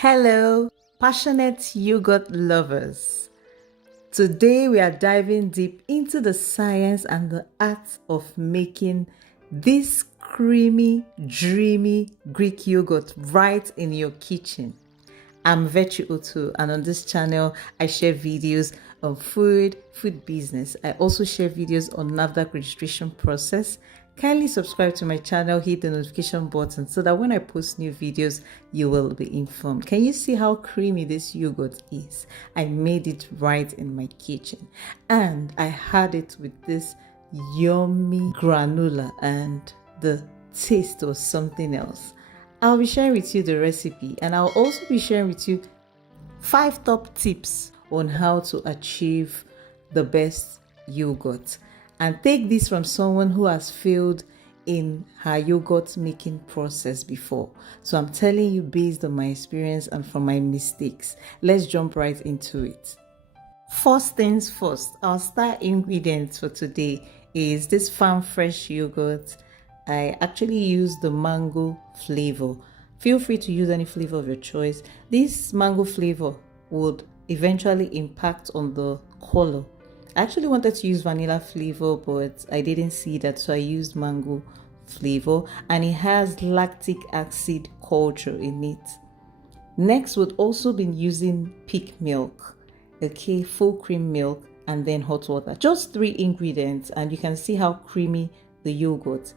Hello, passionate yogurt lovers. Today we are diving deep into the science and the art of making this creamy, dreamy Greek yogurt right in your kitchen. I'm Virtue Otu, and on this channel, I share videos on food business. I also share videos on NAFDAC registration process. Kindly subscribe to my channel, hit the notification button so that when I post new videos, you will be informed. Can you see how creamy this yogurt is? I made it right in my kitchen, and I had it with this yummy granola, and the taste was something else. I'll be sharing with you the recipe, and I'll also be sharing with you 5 top tips on how to achieve the best yogurt. And take this from someone who has failed in her yogurt making process before. So I'm telling you based on my experience and from my mistakes. Let's jump right into it. First things first, our star ingredients for today is this farm fresh yogurt. I actually use the mango flavor. Feel free to use any flavor of your choice. This mango flavor would eventually impact on the color. I actually wanted to use vanilla flavor, but I didn't see that, so I used mango flavor, and it has lactic acid culture in it. Next, we've also been using peak milk, okay, full cream milk, and then hot water. Just 3 ingredients, and you can see how creamy the yogurt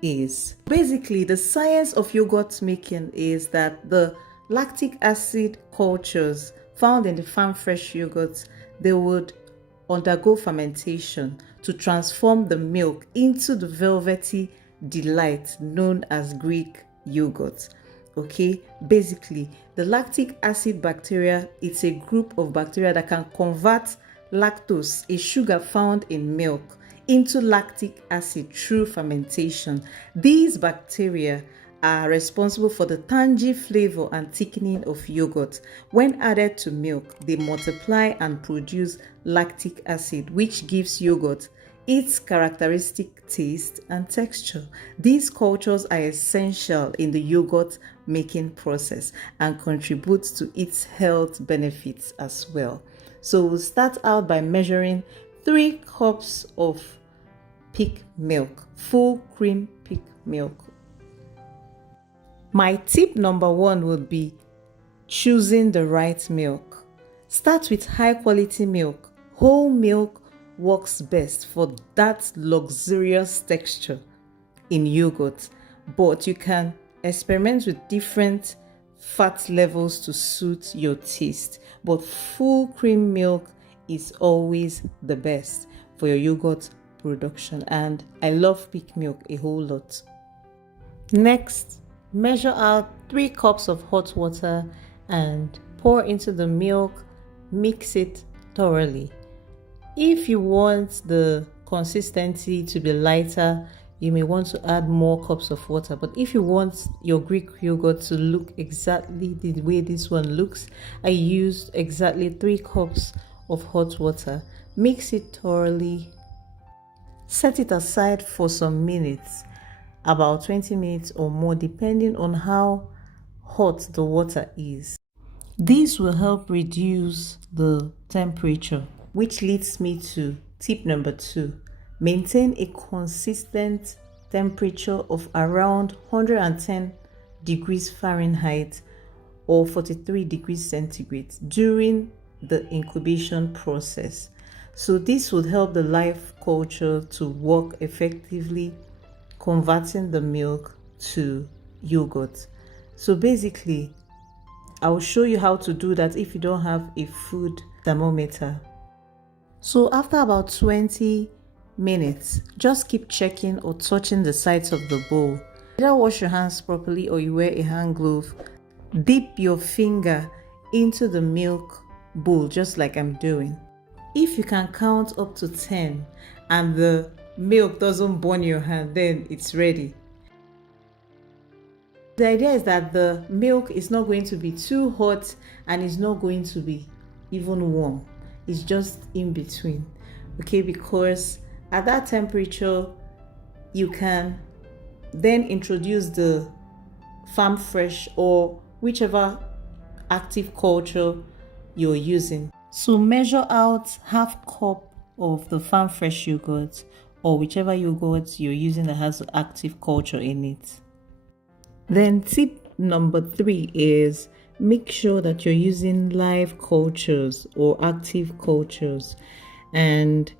is. Basically, the science of yogurt making is that the lactic acid cultures found in the farm fresh yogurts, they would undergo fermentation to transform the milk into the velvety delight known as Greek yogurt. Okay, basically the lactic acid bacteria, it's a group of bacteria that can convert lactose, a sugar found in milk, into lactic acid through fermentation. These bacteria are responsible for the tangy flavor and thickening of yogurt. When added to milk, they multiply and produce lactic acid, which gives yogurt its characteristic taste and texture. These cultures are essential in the yogurt making process and contribute to its health benefits as well. So we'll start out by measuring 3 cups of peak milk, full cream peak milk. My tip number 1 would be choosing the right milk. Start with high quality milk. Whole milk works best for that luxurious texture in yogurt, but you can experiment with different fat levels to suit your taste. But full cream milk is always the best for your yogurt production, and I love peak milk a whole lot. Next, measure out 3 cups of hot water and pour into the milk. Mix it thoroughly. If you want the consistency to be lighter, you may want to add more cups of water. But if you want your Greek yogurt to look exactly the way this one looks, I used exactly 3 cups of hot water. Mix it thoroughly. Set it aside for some minutes, about 20 minutes or more, depending on how hot the water is. This will help reduce the temperature, which leads me to tip number 2. Maintain a consistent temperature of around 110 degrees Fahrenheit or 43 degrees centigrade during the incubation process. So this would help the life culture to work effectively, converting the milk to yogurt. So basically, I'll show you how to do that if you don't have a food thermometer. So after about 20 minutes, just keep checking or touching the sides of the bowl. Either wash your hands properly or you wear a hand glove. Dip your finger into the milk bowl just like I'm doing. If you can count up to 10 and the milk doesn't burn your hand, then it's ready. The idea is that the milk is not going to be too hot and it's not going to be even warm. It's just in between, okay? Because at that temperature, you can then introduce the farm fresh or whichever active culture you're using. So measure out half cup of the farm fresh yogurt or whichever yogurt you're using that has active culture in it. Then tip number 3 is make sure that you're using live cultures or active cultures. And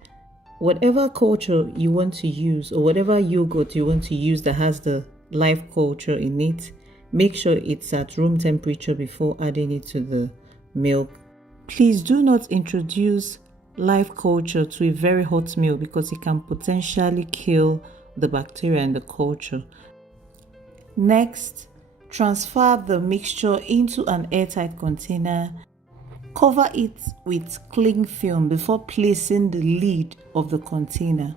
whatever culture you want to use or whatever yogurt you want to use that has the live culture in it, make sure it's at room temperature before adding it to the milk. Please do not introduce live culture to a very hot milk because it can potentially kill the bacteria in the culture. Next, transfer the mixture into an airtight container. Cover it with cling film before placing the lid of the container.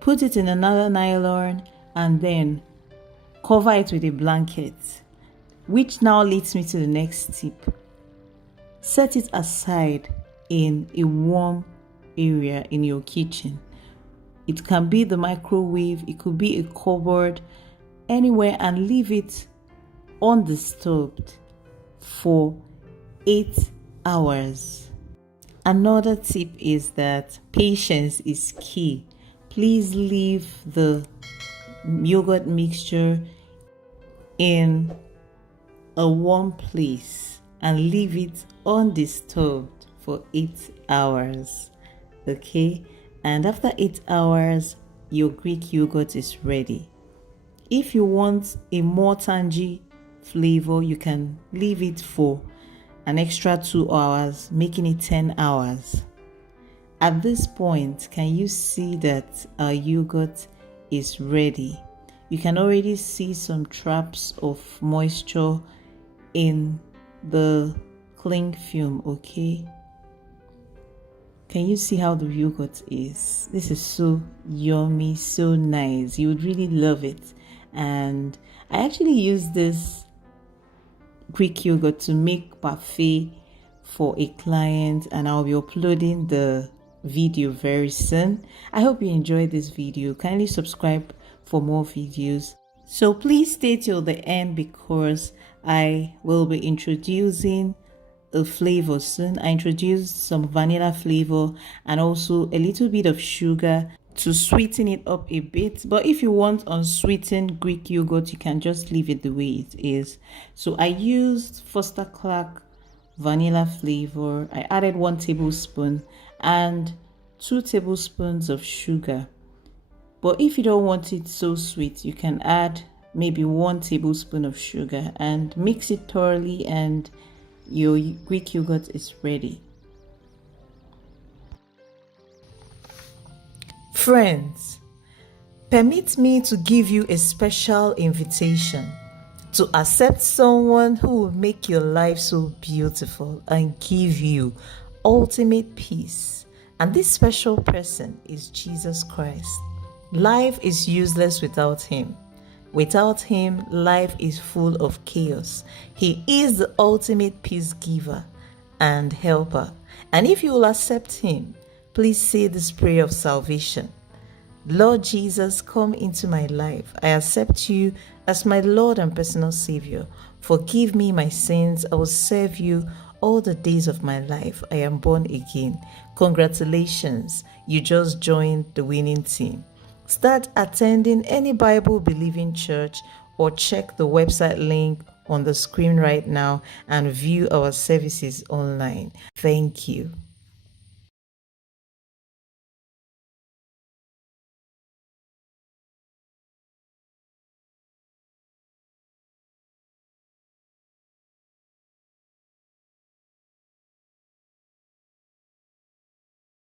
Put it in another nylon and then cover it with a blanket, which now leads me to the next tip. Set it aside in a warm area in your kitchen. It can be the microwave, it could be a cupboard, anywhere, and leave it undisturbed for 8 hours. Another tip is that patience is key. Please leave the yogurt mixture in a warm place and leave it undisturbed for 8 hours. Okay, and after 8 hours, your Greek yogurt is ready. If you want a more tangy flavor, you can leave it for an extra 2 hours, making it 10 hours. At this point, can you see that our yogurt is ready? You can already see some traps of moisture in the cling film, okay? Can you see how the yogurt is? This is so yummy, so nice. You would really love it. And I actually use this Greek yogurt to make parfait for a client, and I'll be uploading the video very soon. I hope you enjoyed this video. Kindly subscribe for more videos. So please stay till the end because I will be introducing a flavor soon. I introduced some vanilla flavor and also a little bit of sugar to sweeten it up a bit. But if you want unsweetened Greek yogurt, you can just leave it the way it is. So I used Foster Clark vanilla flavor. I added 1 tablespoon and 2 tablespoons of sugar. But if you don't want it so sweet, you can add maybe 1 tablespoon of sugar and mix it thoroughly, and your Greek yogurt is ready. Friends, permit me to give you a special invitation to accept someone who will make your life so beautiful and give you ultimate peace. And this special person is Jesus Christ. Life is useless without him. Without him, life is full of chaos. He is the ultimate peace giver and helper. And if you will accept him, please say this prayer of salvation. Lord Jesus, come into my life. I accept you as my Lord and personal Savior. Forgive me my sins. I will serve you all the days of my life. I am born again. Congratulations, you just joined the winning team. Start attending any Bible-believing church or check the website link on the screen right now and view our services online. Thank you.